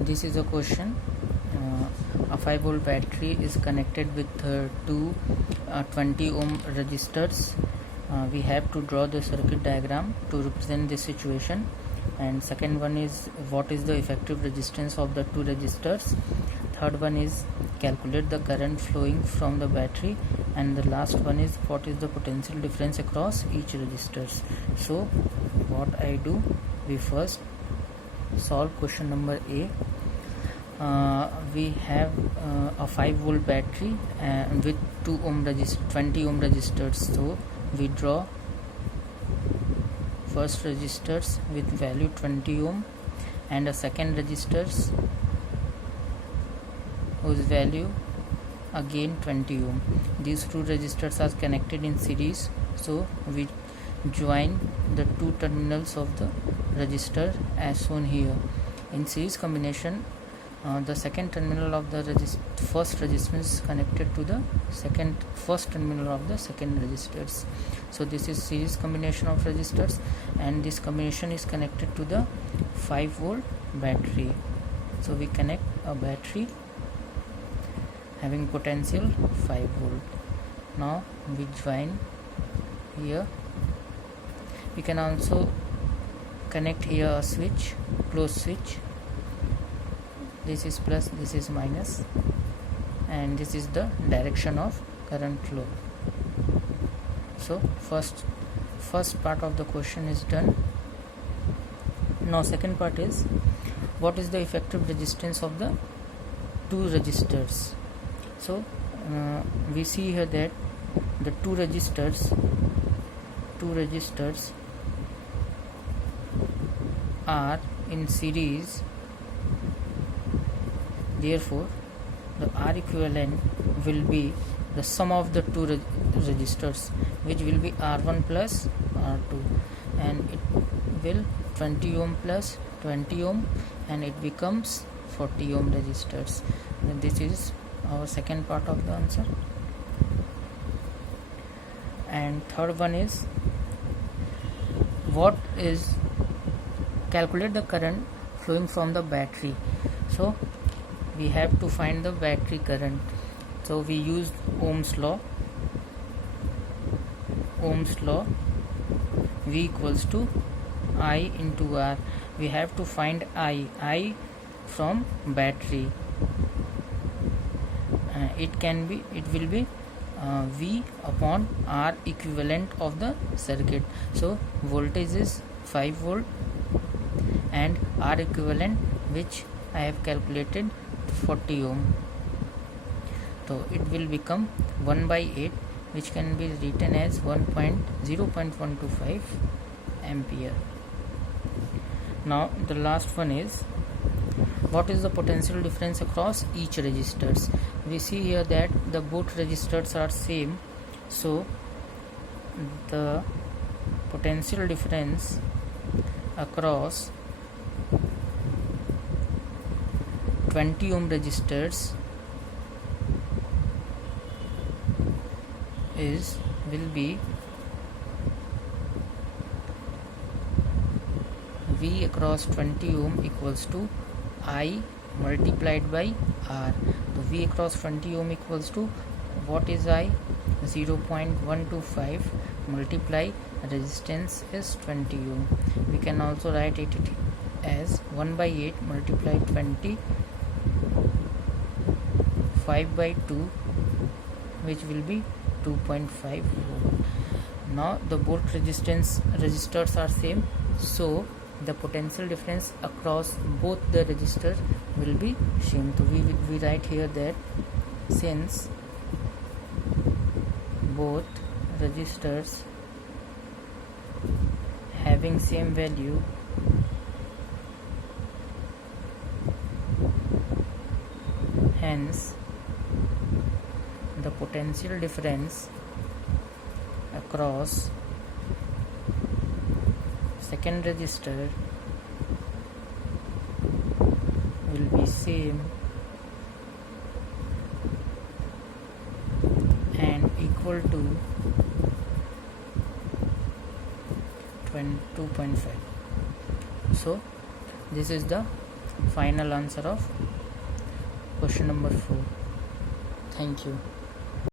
This is a question. A 5 volt battery is connected with two 20 ohm resistors. We have to draw the circuit diagram to represent this situation. And second one is what is the effective resistance of the two resistors. Third one is calculate the current flowing from the battery, and the last one is what is the potential difference across each resistors. So what I do, we first solve question number A. We have a 5 volt battery with 20 ohm resistors. So we draw first resistors with value 20 ohm and a second resistors whose value again 20 ohm. These two resistors are connected in series, so we join the two terminals of the resistor as shown here. In series combination, the second terminal of the first resistance is connected to the first terminal of the second resistors. So this is series combination of resistors, and this combination is connected to the 5 volt battery. So we connect a battery having potential 5 volt. Now we join here. We can also connect here a switch, closed switch. This is plus, this is minus, and this is the direction of current flow. So first part of the question is done. Now second part is what is the effective resistance of the two resistors. So we see here that the two resistors are in series. Therefore the R equivalent will be the sum of the two resistors, which will be R1 plus R2, and it will 20 ohm plus 20 ohm, and it becomes 40 ohm resistors. And this is our second part of the answer. And third one is what is calculate the current flowing from the battery. So we have to find the battery current. So we use Ohm's law. V equals to I into R. We have to find I from battery. It will be V upon R equivalent of the circuit. So voltage is 5 volt and R equivalent, which I have calculated 40 ohm. So it will become 1 by 8, which can be written as 0.125 ampere. Now the last one is what is the potential difference across each resistors. We see here that the both resistors are same, so the potential difference across 20 ohm resistors will be V across 20 ohm equals to I multiplied by R. So V across 20 ohm equals to, what is I? 0.125 multiply resistance is 20 ohm. We can also write it as 1 by 8 multiply 20, 5 by 2, which will be 2.5 ohm. Now the both resistors are same, so the potential difference across both the resistors will be same. So we write here that since both resistors having same value, hence the potential difference across second resistor will be same and equal to 2.5. So this is the final answer of question number 4. Thank you.